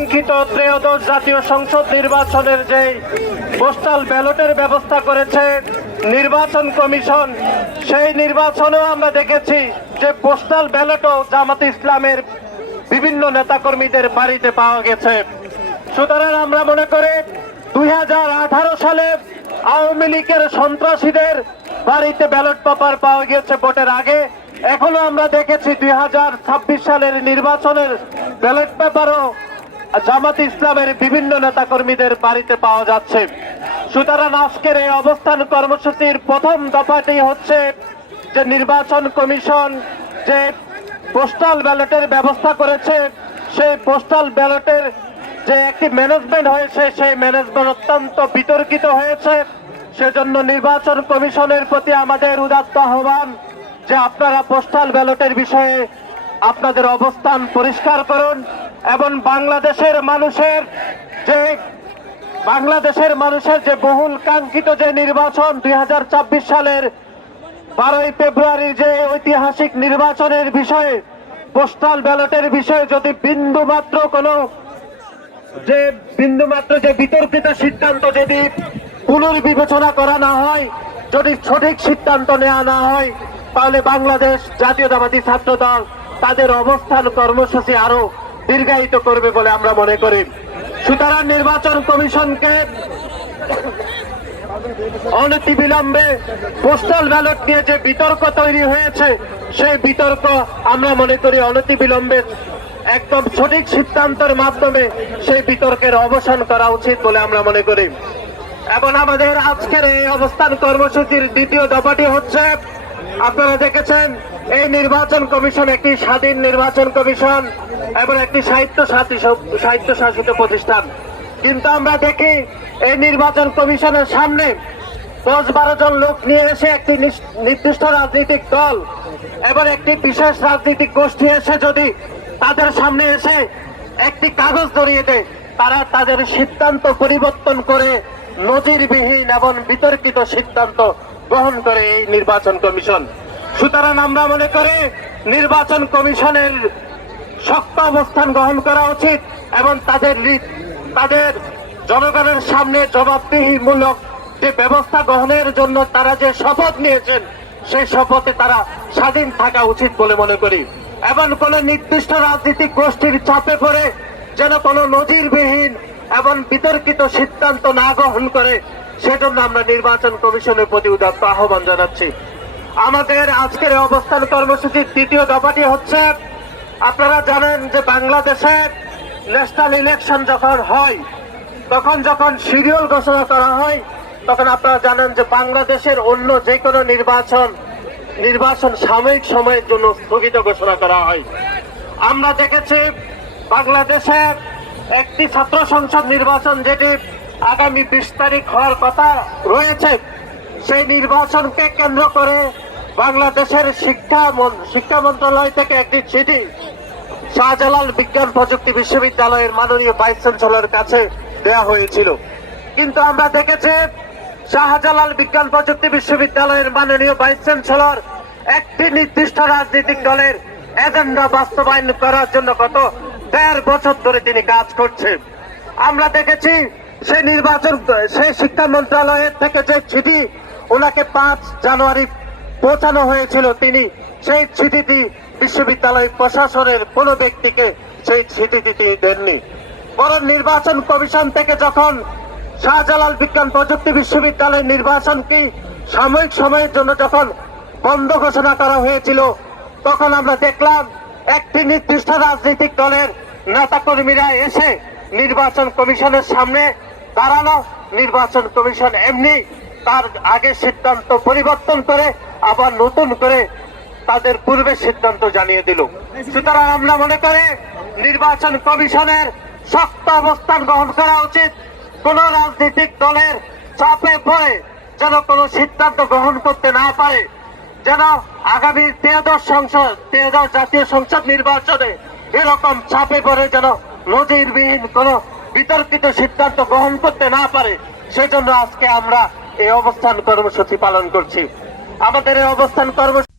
কাঙ্ক্ষিত ত্রয়োদশ জাতীয় সংসদ নির্বাচনের যে পোস্টাল ব্যালটের ব্যবস্থা করেছে নির্বাচন কমিশন, সেই নির্বাচনেও আমরা দেখেছি যে পোস্টাল ব্যালটও জামাতে ইসলামের বিভিন্ন নেতাকর্মীদের বাড়িতে পাওয়া গেছে। সুতরাং আমরা মনে করি 2018 সালে আওয়ামী লীগের সন্ত্রাসীদের বাড়িতে ব্যালট পেপার পাওয়া গেছে ভোটের আগে, এখনো আমরা দেখেছি 2026 সালের নির্বাচনের ব্যালট পেপারও জামাতে ইসলামের বিভিন্ন নেতাকর্মীদের বাড়িতে পাওয়া যাচ্ছে। সুতরাং আজকের এই অবস্থান কর্মসূচির প্রথম দফাটি হচ্ছে যে নির্বাচন কমিশন যে পোস্টাল ব্যালটের ব্যবস্থা করেছে, সেই পোস্টাল ব্যালটের যে একটি ম্যানেজমেন্ট হয়েছে, সেই ম্যানেজমেন্ট অত্যন্ত বিতর্কিত হয়েছে। সেজন্য নির্বাচন কমিশনের প্রতি আমাদের উদাত্ত আহ্বান যে আপনারা পোস্টাল ব্যালটের বিষয়ে আপনাদের অবস্থান পরিষ্কার করুন এবং বাংলাদেশের মানুষের যে বহুল কাঙ্ক্ষিত যে নির্বাচন 2026 সালের 12ই ফেব্রুয়ারির যে ঐতিহাসিক নির্বাচনের বিষয়ে পোস্টাল ব্যালটের বিষয়ে যদি বিন্দুমাত্র যে বিতর্কিত সিদ্ধান্ত যদি পুনর্বিবেচনা করা না হয়, যদি সঠিক সিদ্ধান্ত নেওয়া না হয়, তাহলে বাংলাদেশ জাতীয়তাবাদী ছাত্রদল তাদের অবস্থান কর্মসূচি আরো দীর্ঘায়িত করবে বলে আমরা মনে করি। সুতরাং নির্বাচন কমিশনকে অনতিবিলম্বে পোস্টাল ব্যালট নিয়ে যে বিতর্ক তৈরি হয়েছে, সেই বিতর্ক আমরা মনে করি অনতিবিলম্বে একদম সঠিক সিদ্ধান্তের মাধ্যমে সেই বিতর্কের অবসান করা উচিত বলে আমরা মনে করি। এবং আমাদের আজকের এই অবস্থান কর্মসূচির দ্বিতীয় দফাটি হচ্ছে, আপনারা দেখেছেন এই নির্বাচন কমিশন একটি স্বাধীন নির্বাচন কমিশন এবং একটি স্বায়ত্তশাসিত প্রতিষ্ঠান, কিন্তু আমরা দেখি এই নির্বাচন কমিশনের সামনে 10-12 জন লোক নিয়ে এসে একটি নির্দিষ্ট রাজনৈতিক দল এবং একটি বিশেষ রাজনৈতিক গোষ্ঠী এসে যদি তাদের সামনে এসে একটি কাগজ ধরিয়ে দেয়, তারা তাদের সিদ্ধান্ত পরিবর্তন করে নজিরবিহীন এবং বিতর্কিত সিদ্ধান্ত গ্রহণ করে এই নির্বাচন কমিশন। সুতরাং আমরা মনে করি নির্বাচন কমিশনের শক্ত অবস্থান গ্রহণ করা উচিত এবং তাদের জনগণের সামনে জবাবদিহিমূলক যে ব্যবস্থা গ্রহণের জন্য তারা যে শপথ নিয়েছেন, সেই শপথে তারা স্বাধীন থাকা উচিত বলে মনে করি। এবং কোন নির্দিষ্ট রাজনৈতিক গোষ্ঠীর চাপে পড়ে যেন কোনো নজিরবিহীন এবং বিতর্কিত সিদ্ধান্ত না গ্রহণ করে, সেজন্য আমরা নির্বাচন কমিশনের প্রতি উদাত্ত আহ্বান জানাচ্ছি। আমাদের আজকের অবস্থান কর্মসূচির দ্বিতীয় দফাটি হচ্ছে, আপনারা জানেন যে বাংলাদেশের ন্যাশনাল ইলেকশন যখন হয়, যখন শিডিউল ঘোষণা করা হয়, তখন আপনারা জানেন যে বাংলাদেশের অন্য যে কোনো নির্বাচন সাময়িক সময়ের জন্য স্থগিত ঘোষণা করা হয়। আমরা দেখেছি বাংলাদেশের একটি ছাত্র সংসদ নির্বাচন যেটি আগামী 20 তারিখ হওয়ার কথা রয়েছে, সেই নির্বাচনকে কেন্দ্র করে বাংলাদেশের শিক্ষা মন্ত্রণালয় থেকে একটি চিঠি শাহজালাল বিজ্ঞান প্রযুক্তি বিশ্ববিদ্যালয়ের মাননীয় ভাইস চ্যান্সেলরের কাছে দেওয়া হয়েছিল। কিন্তু আমরা দেখেছি শাহজালাল বিজ্ঞান প্রযুক্তি বিশ্ববিদ্যালয়ের মাননীয় ভাইস চ্যান্সেলর একটি নির্দিষ্ট রাজনৈতিক দলের এজেন্ডা বাস্তবায়ন করার জন্য গত 1.5 বছর ধরে তিনি কাজ করছেন। আমরা দেখেছি সেই শিক্ষা মন্ত্রণালয়ের থেকে যে চিঠি ওনাকে 5 জানুয়ারি পৌঁছানো হয়েছিল, তিনি সেই চিঠিটি বিশ্ববিদ্যালয় প্রশাসনের কোন ব্যক্তিকে সেই চিঠিটি তিনি দেননি। বরং নির্বাচন কমিশন থেকে যখন শাহজালাল বিজ্ঞান প্রযুক্তি বিশ্ববিদ্যালয়ের নির্বাচনকে সাময়িক সময়ের জন্য যখন বন্ধ ঘোষণা করা হয়েছিল, তখন আমরা দেখলাম একটি নির্দিষ্ট রাজনৈতিক দলের নেতাকর্মীরা এসে নির্বাচন কমিশনের সামনে দাঁড়ানো। নির্বাচন কমিশন এমনি তার আগের সিদ্ধান্ত পরিবর্তন করে আবার নতুন করে তাদের পূর্বের সিদ্ধান্ত জানিয়ে দিল। সুতরাং আমরা মনে করি নির্বাচন কমিশনের শক্ত অবস্থান গ্রহণ করা উচিত। কোন রাজনৈতিক দলের চাপে পড়ে যেন কোনো সিদ্ধান্ত গ্রহণ করতে না পারে, যেন আগামী 13দশ জাতীয় সংসদ নির্বাচনে এরকম চাপে পড়ে যেন নজিরবিহীন কোন বিতর্কিত সিদ্ধান্ত গ্রহণ করতে না পারে, সেজন্য আজকে আমরা এই অবস্থান কর্মসূচি পালন করছি। আমাদের এই অবস্থান কর্মসূচি